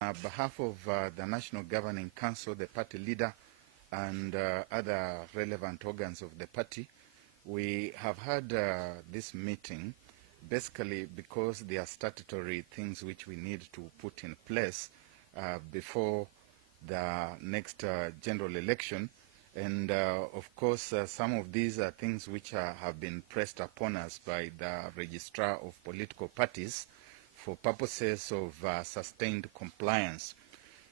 On behalf of the National Governing Council, the party leader, and other relevant organs of the party, we have had this meeting basically because there are statutory things which we need to put in place before the next general election. And of course, some of these are things which have been pressed upon us by the Registrar of Political Parties for purposes of sustained compliance.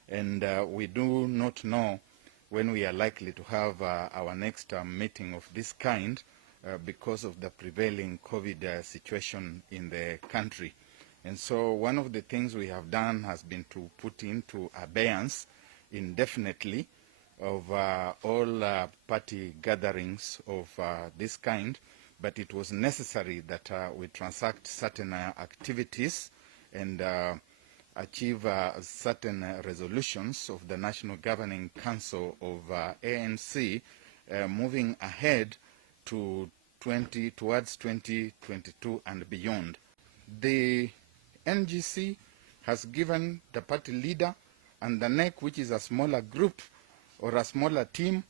And we do not know when we are likely to have our next meeting of this kind because of the prevailing COVID situation in the country. And so one of the things we have done has been to put into abeyance indefinitely of all party gatherings of this kind, but it was necessary that we transact certain activities and achieve certain resolutions of the National Governing Council of ANC moving ahead to towards 2022 and beyond. The NGC has given the party leader and the NEC, which is a smaller group or a smaller team,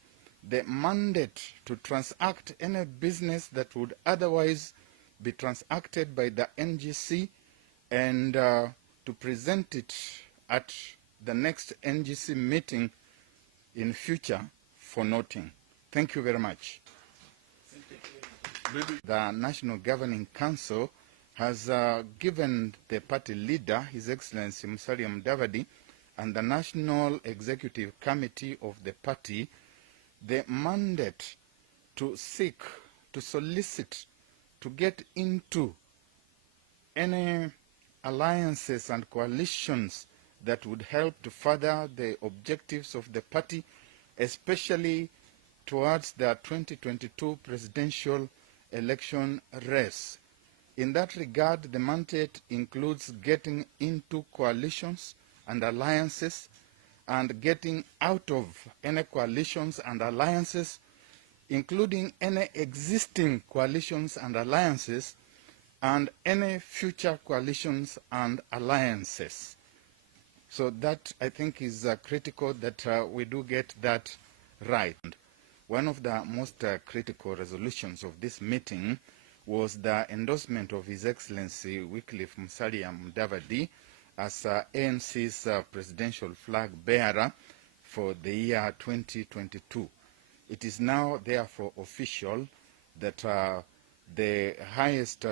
the mandate to transact any business that would otherwise be transacted by the NGC and to present it at the next NGC meeting in future for noting. Thank you very much. The National Governing Council has given the party leader, His Excellency Musalia, and the National Executive Committee of the party the mandate to seek, to solicit, to get into any alliances and coalitions that would help to further the objectives of the party, especially towards the 2022 presidential election race. In that regard, the mandate includes getting into coalitions and alliances and getting out of any coalitions and alliances, including any existing coalitions and alliances and any future coalitions and alliances. So that, I think, is critical that we do get that right. One of the most critical resolutions of this meeting was the endorsement of His Excellency Wycliffe Musalia as ANC's presidential flag bearer for the year 2022. It is now therefore official that the highest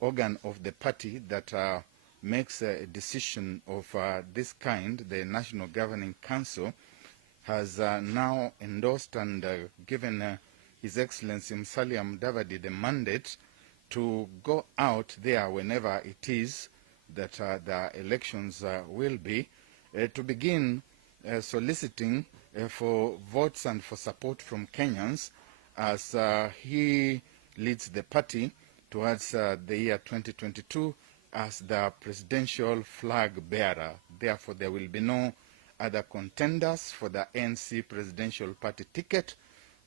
organ of the party that makes a decision of this kind, the National Governing Council, has now endorsed and given His Excellency Musalia the mandate to go out there whenever it is that the elections will be, to begin soliciting for votes and for support from Kenyans as he leads the party towards the year 2022 as the presidential flag bearer. Therefore, there will be no other contenders for the ANC presidential party ticket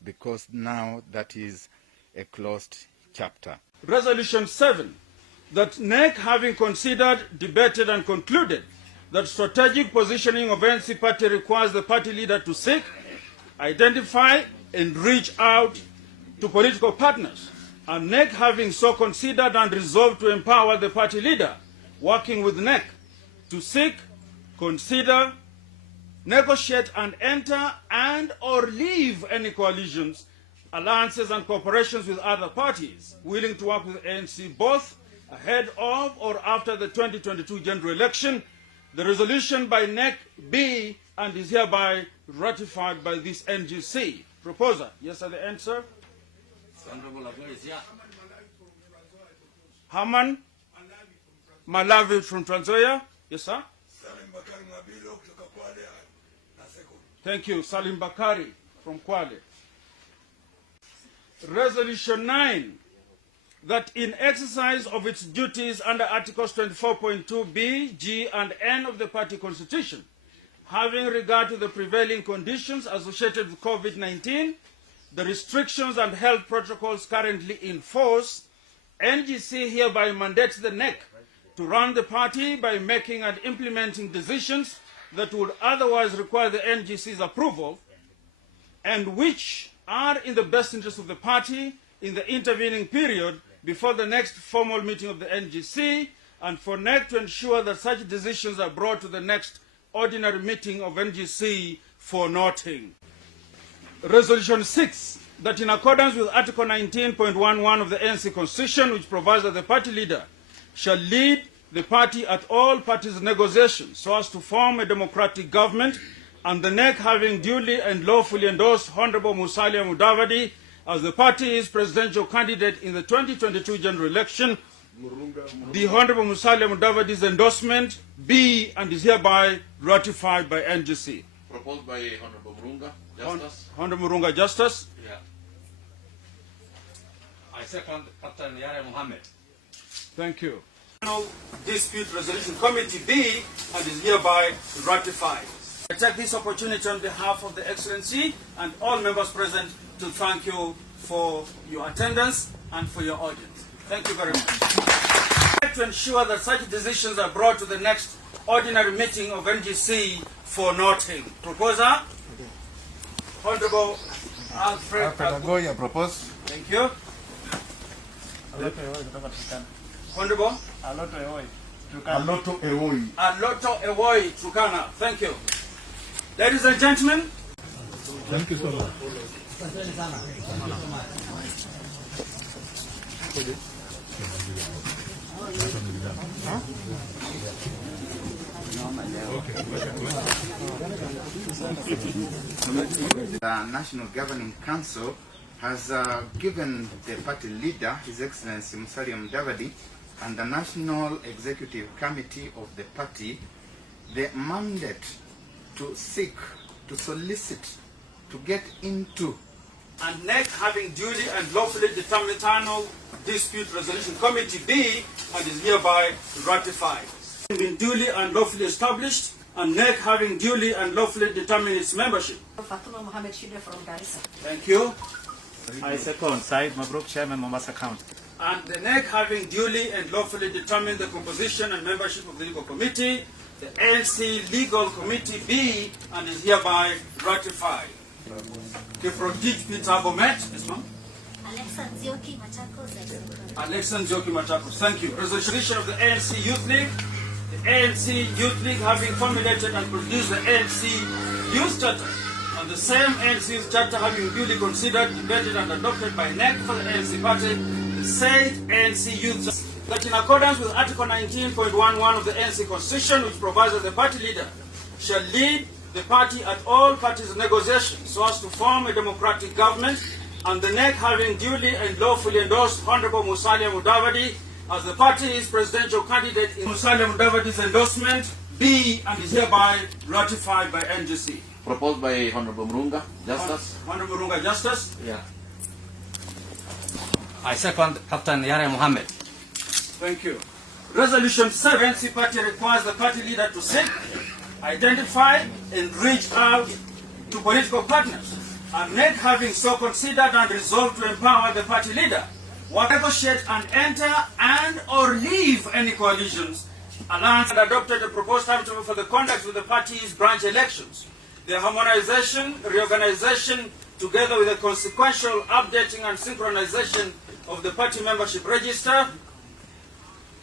because now that is a closed chapter. Resolution 7. That NEC, having considered, debated and concluded that strategic positioning of ANC party requires the party leader to seek, identify and reach out to political partners, and NEC having so considered and resolved to empower the party leader, working with NEC, to seek, consider, negotiate and enter and or leave any coalitions, alliances and cooperations with other parties willing to work with ANC both ahead of or after the 2022 general election. The resolution by NEC be and is hereby ratified by this NGC. Proposer, yes or the answer? Haman Malavi from Trans Nzoia. Yes, sir? Thank you. Salim Bakari from Kwale. Resolution 9. That in exercise of its duties under Articles 24.2b, g, and n of the party constitution, having regard to the prevailing conditions associated with COVID-19, the restrictions and health protocols currently in force, NGC hereby mandates the NEC to run the party by making and implementing decisions that would otherwise require the NGC's approval and which are in the best interest of the party in the intervening period before the next formal meeting of the NGC, and for NEC to ensure that such decisions are brought to the next ordinary meeting of NGC for noting. Resolution 6, that in accordance with Article 19.11 of the ANC Constitution, which provides that the party leader shall lead the party at all parties' negotiations so as to form a democratic government, and the NEC having duly and lawfully endorsed Honorable Musalia Mudavadi as the party's presidential candidate in the 2022 general election, the Honorable Musalia Mudavadi's endorsement be and is hereby ratified by NGC. Proposed by Honorable Murunga, Justice. Honorable Murunga, Justice. Yeah. I second Captain Yare Mohammed. Thank you. Dispute Resolution Committee B and is hereby ratified. I take this opportunity on behalf of the Excellency and all members present to thank you for your attendance and for your audience. Thank you very much. To ensure that such decisions are brought to the next ordinary meeting of NGC for noting. Proposer? Honorable Alfred Agoya propose. Thank you. Honorable? Aloto Ewoi. Aloto Ewoi, Turkana. Thank you. Ladies and gentlemen. Thank you so much. The National Governing Council has given the party leader, His Excellency Musalia Mudavadi, and the National Executive Committee of the party the mandate to seek, to solicit, to get into, and NEC having duly and lawfully determined Internal Dispute Resolution Committee B and is hereby ratified. Been duly and lawfully established, and NEC having duly and lawfully determined its membership. Fatuma Mohammed Shide from Garissa. Thank you. I second Said Mabruk, Chairman, Mombasa County. And the NEC having duly and lawfully determined the composition and membership of the Legal Committee, the ANC Legal Committee B, and is hereby ratified. Kifrotich Peter Bomet, yes ma'am? Alexa Nzioki Machakos. Alexa Nzioki Machakos, thank you. Resolution of the ANC Youth League. The ANC Youth League having formulated and produced the ANC Youth Charter, and the same ANC Youth Charter having duly considered, debated and adopted by NEC for the ANC party, the said ANC Youth Charter, that in accordance with Article 19.11 of the ANC Constitution, which provides that the party leader shall lead the party at all parties' negotiations so as to form a democratic government, and the NEC having duly and lawfully endorsed Honorable Musalia Mudavadi as the party's presidential candidate in Musalia Mudavadi's endorsement be and is hereby ratified by NGC. Proposed by Honorable Murunga, Justice. Honorable Murunga, Justice. Yeah. I second Captain Yare Mohammed. Thank you. Resolution 7, the party requires the party leader to seek, identify and reach out to political partners, and NEC having so considered and resolved to empower the party leader, what negotiate and enter and or leave any coalitions, alliance, and adopted a proposed timetable for the conduct of the party's branch elections, the harmonization, reorganization, together with the consequential updating and synchronization of the party membership register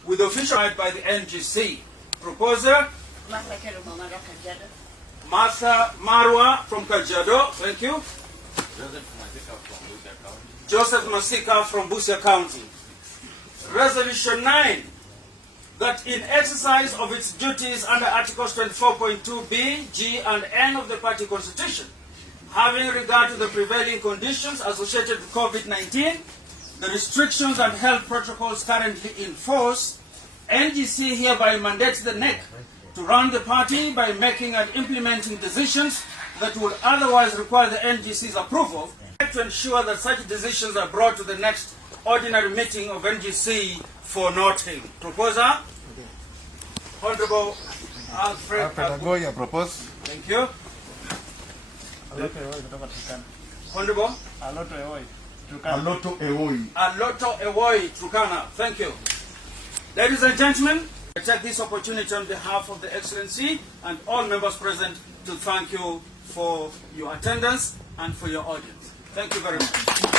with official right by the NGC. Proposer? Martha Marwa from Kajiado. Thank you. Joseph Masika from Busia County. Resolution 9, that in exercise of its duties under Articles 24.2b, G, and N of the party constitution, having regard to the prevailing conditions associated with COVID-19, the restrictions and health protocols currently in force, NGC hereby mandates the NEC to run the party by making and implementing decisions that would otherwise require the NGC's approval, to ensure that such decisions are brought to the next ordinary meeting of NGC for noting. Proposer? Honorable Alfred Agoya propose. Thank you. Honorable? Aloto Ewoi. Aloto Ewoi, Turkana. Thank you. Ladies and gentlemen, I take this opportunity on behalf of the Excellency and all members present to thank you for your attendance and for your audience. Thank you very much.